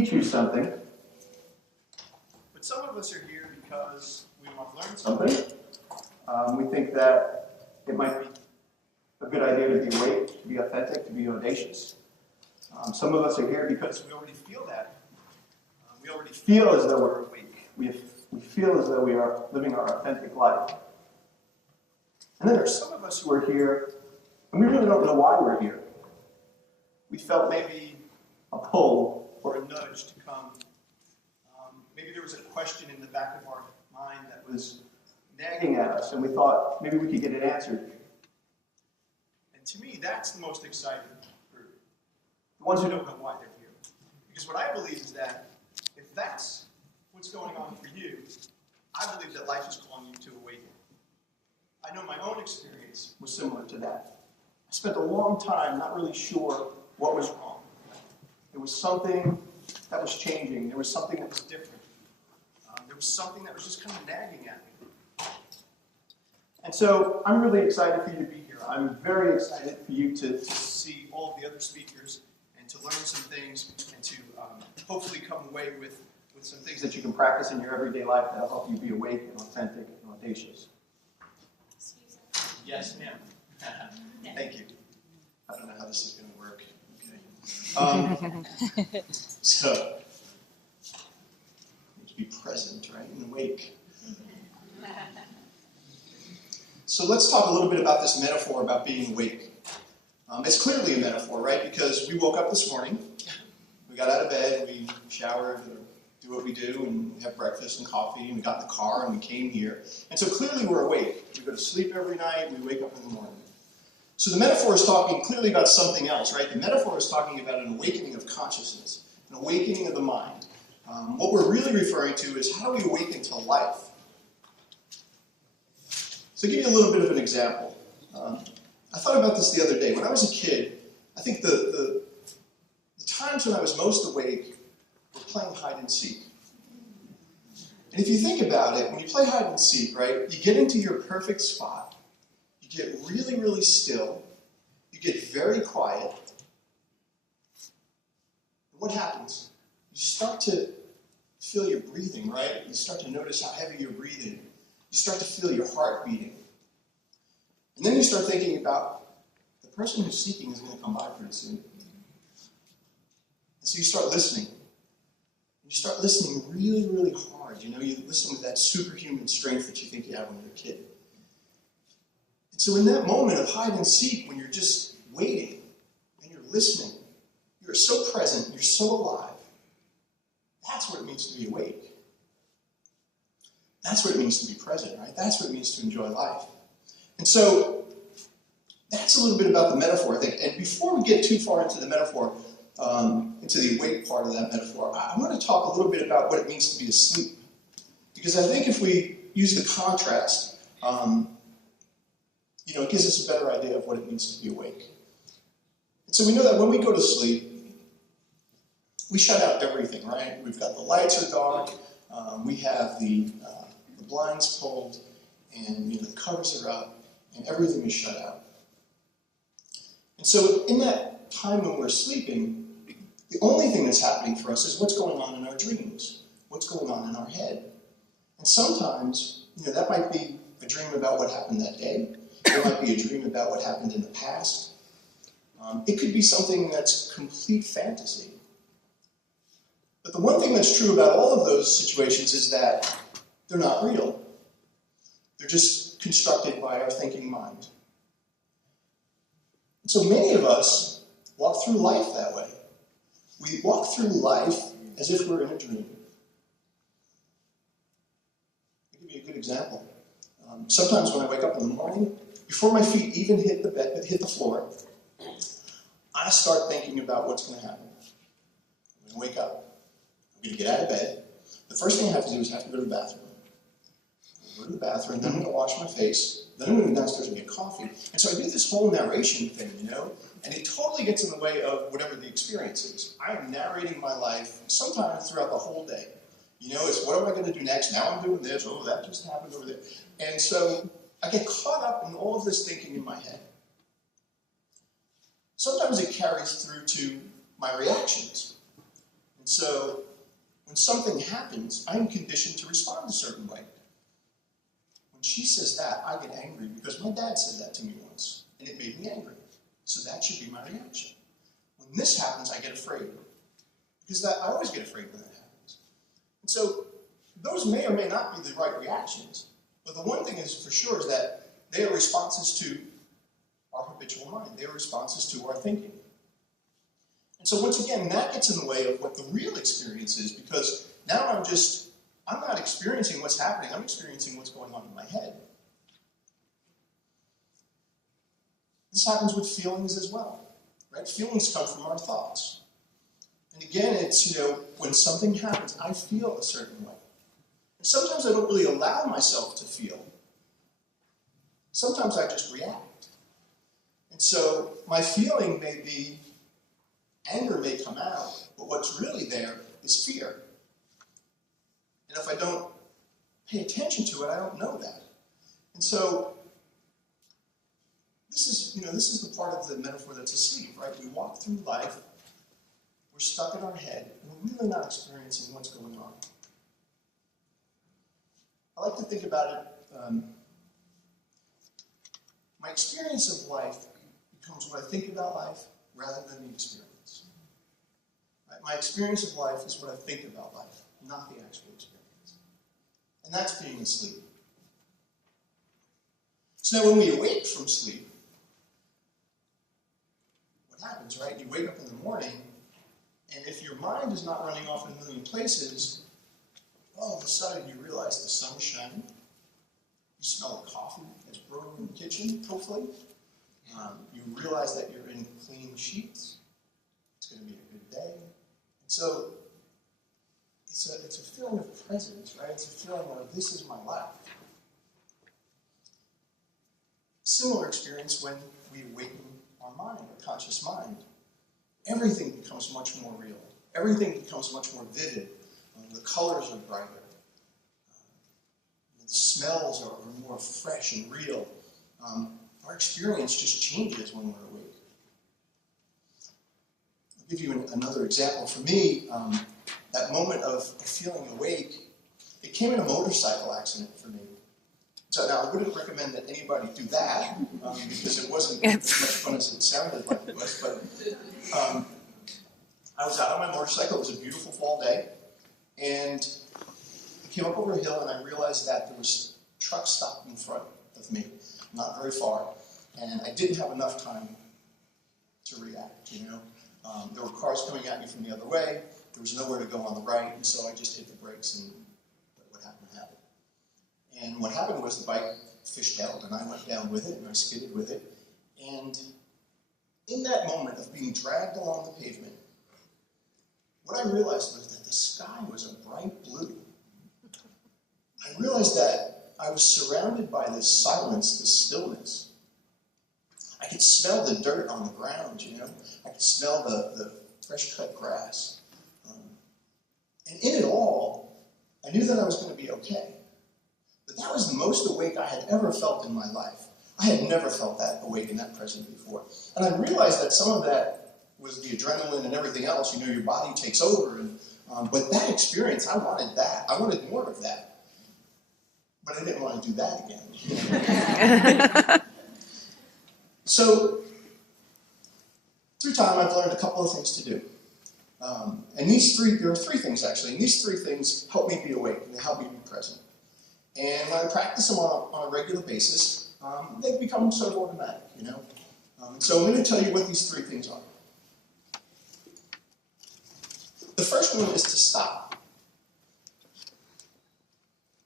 teach you something. But some of us are here because we want to learn something. We think that it might be a good idea to be awake, to be authentic, to be audacious. Some of us are here because we already feel that. We already feel as though we're awake. We feel as though we are living our authentic life. And then there are some of us who are here, and we really don't know why we're here. We felt maybe a pull or a nudge to come. Maybe there was a question in the back of our mind that was nagging at us, and we thought maybe we could get it answered. And to me, that's the most exciting group. The ones who don't know why they're here. Because what I believe is that if that's what's going on for you, I believe that life is calling you to awaken. I know my own experience was similar to that. I spent a long time not really sure what was wrong. There was something that was changing. There was something that was different. There was something that was just kind of nagging at me. And so I'm really excited for you to be here. I'm very excited for you to see all of the other speakers and to learn some things and to hopefully come away with some things that you can practice in your everyday life that will help you be awake and authentic and audacious. Excuse me. Yes, ma'am. Thank you. I don't know how this is going to work. Okay. So, to be present, right, and awake. So let's talk a little bit about this metaphor about being awake. It's clearly a metaphor, right? Because we woke up this morning, we got out of bed, we showered, or do what we do, and we have breakfast and coffee, and we got in the car, and we came here. And so clearly we're awake. We go to sleep every night, we wake up in the morning. So the metaphor is talking clearly about something else, right? The metaphor is talking about an awakening of consciousness, an awakening of the mind. What we're really referring to is how do we awaken to life? So I'll give you a little bit of an example. I thought about this the other day. When I was a kid, I think the times when I was most awake were playing hide and seek. And if you think about it, when you play hide and seek, right, you get into your perfect spot. You get really, really still. You get very quiet. And what happens? You start to feel your breathing, right? You start to notice how heavy you're breathing. You start to feel your heart beating. And then you start thinking about the person who's seeking is going to come by pretty soon. And so you start listening. You start listening really, really hard. You know, you listen with that superhuman strength that you think you have when you're a kid. And so in that moment of hide and seek, when you're just waiting and you're listening, you're so present, you're so alive. That's what it means to be awake. That's what it means to be present, right? That's what it means to enjoy life. And so that's a little bit about the metaphor, I think. And before we get too far into the metaphor, into the awake part of that metaphor, I want to talk a little bit about what it means to be asleep. Because I think if we use the contrast, it gives us a better idea of what it means to be awake. And so we know that when we go to sleep, we shut out everything, right? We've got the lights are dark, we have the blinds pulled, and the covers are up, and everything is shut out. And so in that time when we're sleeping, the only thing that's happening for us is what's going on in our dreams, what's going on in our head. And sometimes, that might be a dream about what happened that day. It might be a dream about what happened in the past. It could be something that's complete fantasy. But the one thing that's true about all of those situations is that they're not real. They're just constructed by our thinking mind. And so many of us walk through life that way. We walk through life as if we're in a dream. I'll give you a good example. Sometimes when I wake up in the morning, before my feet even hit the floor, I start thinking about what's going to happen. I'm going to wake up. I'm going to get out of bed. The first thing I have to do is have to go to the bathroom. Go to the bathroom, then I'm going to wash my face, then I'm going to go downstairs and get coffee. And so I do this whole narration thing, and it totally gets in the way of whatever the experience is. I am narrating my life sometimes throughout the whole day. It's what am I going to do next? Now I'm doing this. Oh, that just happened over there. And so I get caught up in all of this thinking in my head. Sometimes it carries through to my reactions. And so when something happens, I'm conditioned to respond a certain way. When she says that, I get angry because my dad said that to me once, and it made me angry. So that should be my reaction. When this happens, I get afraid. Because I always get afraid when that happens. And so those may or may not be the right reactions. But the one thing is for sure is that they are responses to our habitual mind. They are responses to our thinking. And so once again, that gets in the way of what the real experience is, because now I'm not experiencing what's happening, I'm experiencing what's going on in my head. This happens with feelings as well, right? Feelings come from our thoughts. And again, it's, when something happens, I feel a certain way. And sometimes I don't really allow myself to feel. Sometimes I just react. And so my feeling may be, anger may come out, but what's really there is fear. And if I don't pay attention to it, I don't know that. And so this is the part of the metaphor that's asleep, right? We walk through life, we're stuck in our head, and we're really not experiencing what's going on. I like to think about it, my experience of life becomes what I think about life rather than the experience. Right? My experience of life is what I think about life, not the actual experience. And that's being asleep. So now when we awake from sleep, what happens, right? You wake up in the morning, and if your mind is not running off in a million places, all of a sudden you realize the sun is shining. You smell the coffee that's brewing in the kitchen, hopefully. You realize that you're in clean sheets. It's going to be a good day. And so it's a feeling of presence, right? It's a feeling of this is my life. Similar experience when we awaken our mind, our conscious mind. Everything becomes much more real. Everything becomes much more vivid. The colors are brighter. The smells are more fresh and real. Our experience just changes when we're awake. I'll give you another example. For me, that moment of feeling awake, it came in a motorcycle accident for me. So now I wouldn't recommend that anybody do that, because it wasn't as much fun as it sounded like it was. But I was out on my motorcycle. It was a beautiful fall day. And I came up over a hill, and I realized that there was trucks stopped in front of me, not very far. And I didn't have enough time to react, There were cars coming at me from the other way. There was nowhere to go on the right, and so I just hit the brakes, and what happened happened. And what happened was the bike fishtailed, and I went down with it, and I skidded with it. And in that moment of being dragged along the pavement, what I realized was that the sky was a bright blue. I realized that I was surrounded by this silence, this stillness. I could smell the dirt on the ground, I could smell the fresh-cut grass. And in it all, I knew that I was going to be okay. But that was the most awake I had ever felt in my life. I had never felt that awake and that present before. And I realized that some of that was the adrenaline and everything else. Your body takes over. But that experience, I wanted that. I wanted more of that. But I didn't want to do that again. So, through time, I've learned a couple of things to do. And there are three things actually, and these three things help me be awake, and they help me be present. And when I practice them on a regular basis, they become sort of automatic, And so I'm going to tell you what these three things are. The first one is to stop.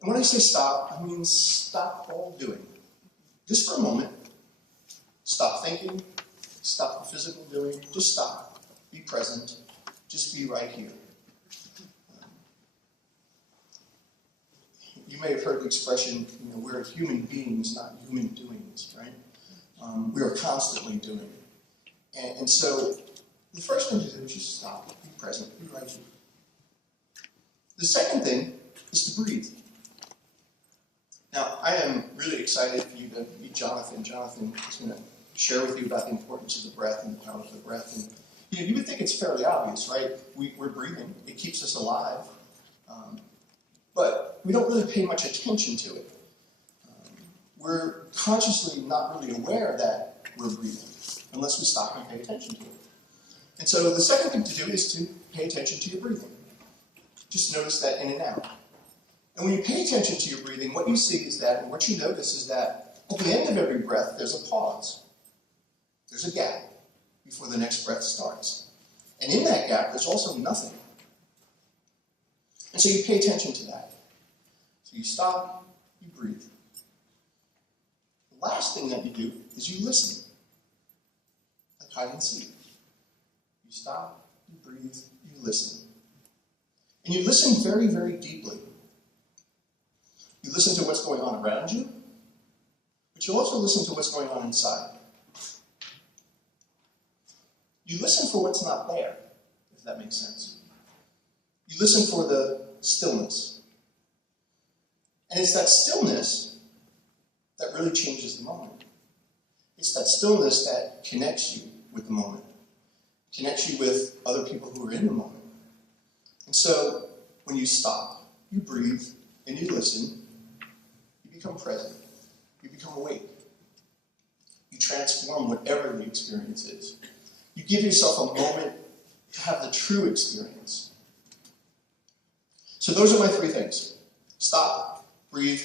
And when I say stop, I mean stop all doing. Just for a moment, stop thinking, stop the physical doing, just stop. Be present, just be right here. You may have heard the expression, we're human beings, not human doings, right? We are constantly doing. And so the first thing to do is just stop, be present, be right here. The second thing is to breathe. Now, I am really excited for you to meet Jonathan. Jonathan is going to share with you about the importance of the breath and the power of the breath. And You would think it's fairly obvious, right? We're breathing. It keeps us alive. But we don't really pay much attention to it. We're consciously not really aware that we're breathing unless we stop and pay attention to it. And so the second thing to do is to pay attention to your breathing. Just notice that in and out. And when you pay attention to your breathing, what you see is that, and what you notice is that at the end of every breath, there's a pause. There's a gap before the next breath starts. And in that gap, there's also nothing. And so you pay attention to that. So you stop, you breathe. The last thing that you do is you listen, like hide and seek. You stop, you breathe, you listen. And you listen very, very deeply. You listen to what's going on around you, but you also listen to what's going on inside. You listen for what's not there, if that makes sense. You listen for the stillness. And it's that stillness that really changes the moment. It's that stillness that connects you with the moment, connects you with other people who are in the moment. And so, when you stop, you breathe, and you listen, you become present. You become awake. You transform whatever the experience is. You give yourself a moment to have the true experience. So those are my three things. Stop, breathe,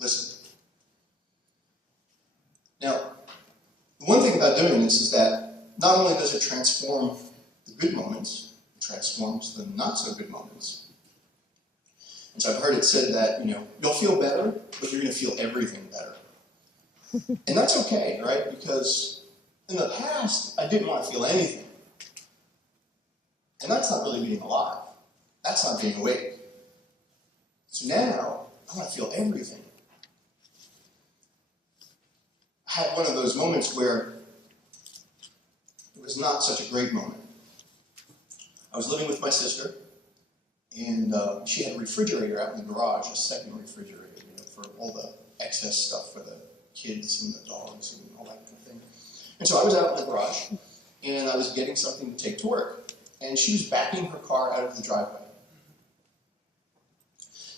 listen. Now, the one thing about doing this is that not only does it transform the good moments, it transforms the not so good moments. And so I've heard it said that, you'll feel better, but you're going to feel everything better. And that's okay, right? Because in the past, I didn't want to feel anything. And that's not really being alive. That's not being awake. So now, I want to feel everything. I had one of those moments where it was not such a great moment. I was living with my sister, and she had a refrigerator out in the garage, a second refrigerator, for all the excess stuff for the kids and the dogs and all that kind of thing. And so I was out in the garage, and I was getting something to take to work, and she was backing her car out of the driveway.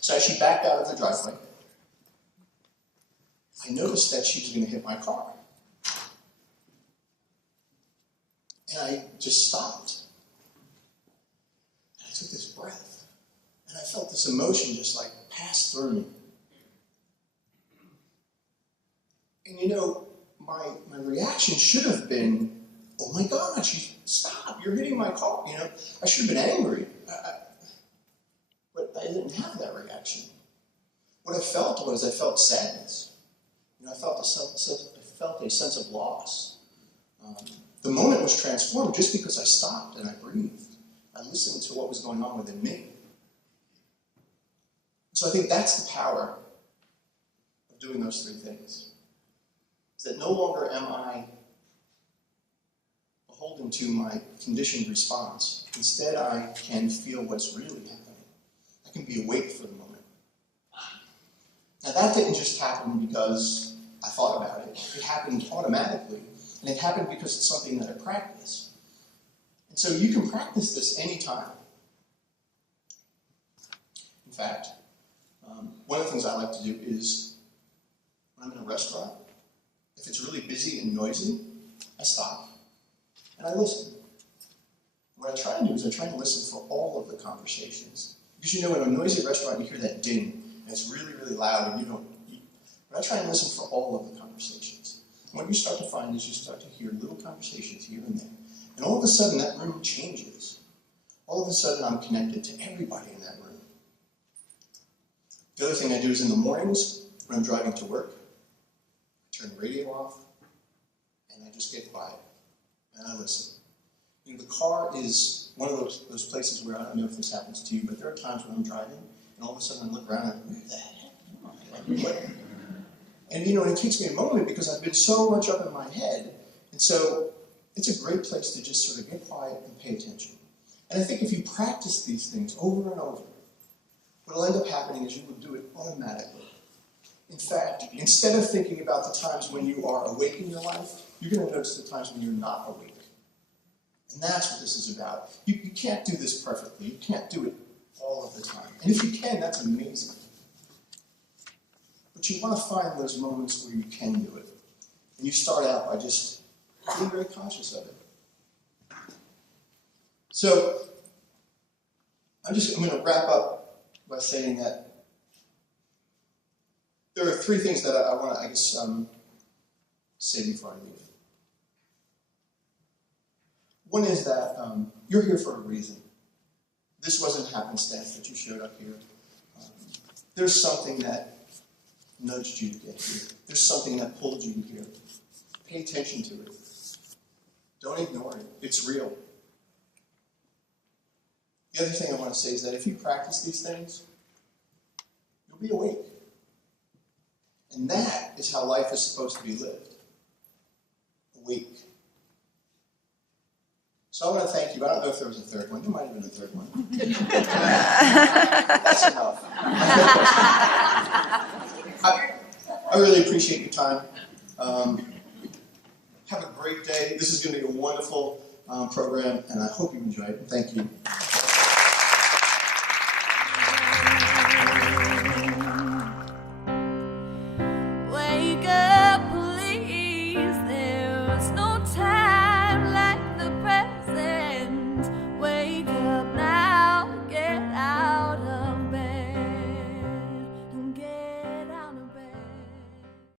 So as she backed out of the driveway, I noticed that she was going to hit my car. And I just stopped. And I took this breath. And I felt this emotion just pass through me. And my reaction should have been, oh my gosh, stop, you're hitting my car. I should have been angry. But I didn't have that reaction. What I felt was, I felt sadness. I felt a sense of loss. The moment was transformed just because I stopped and I breathed. I listened to what was going on within me. So I think that's the power of doing those three things. Is that no longer am I beholden to my conditioned response. Instead, I can feel what's really happening. I can be awake for the moment. Now that didn't just happen because I thought about it. It happened automatically. And it happened because it's something that I practice. And so you can practice this anytime. In fact, one of the things I like to do is, when I'm in a restaurant, if it's really busy and noisy, I stop and I listen. What I try to do is I try to listen for all of the conversations. Because in a noisy restaurant, you hear that ding, and it's really, really loud, and you don't eat. But I try and listen for all of the conversations. And what you start to find is you start to hear little conversations here and there. And all of a sudden, that room changes. All of a sudden, I'm connected to everybody in that room. The other thing I do is in the mornings, when I'm driving to work, I turn the radio off, and I just get quiet, and I listen. The car is one of those places where, I don't know if this happens to you, but there are times when I'm driving, and all of a sudden I look around and where the heck am I? And it takes me a moment because I've been so much up in my head. And so it's a great place to just sort of get quiet and pay attention. And I think if you practice these things over and over, what will end up happening is you will do it automatically. In fact, instead of thinking about the times when you are awake in your life, you're going to notice the times when you're not awake. And that's what this is about. You can't do this perfectly. You can't do it all of the time. And if you can, that's amazing. But you want to find those moments where you can do it. And you start out by just being very conscious of it. So, I'm going to wrap up by saying that there are three things that I want to, say before I leave. One is that you're here for a reason. This wasn't happenstance that you showed up here. There's something that nudged you to get here. There's something that pulled you here. Pay attention to it. Don't ignore it. It's real. The other thing I want to say is that if you practice these things, you'll be awake. And that is how life is supposed to be lived. Awake. So I want to thank you. I don't know if there was a third one. There might have been a third one. That's enough. I really appreciate your time. Have a great day. This is going to be a wonderful program, and I hope you enjoy it. Thank you.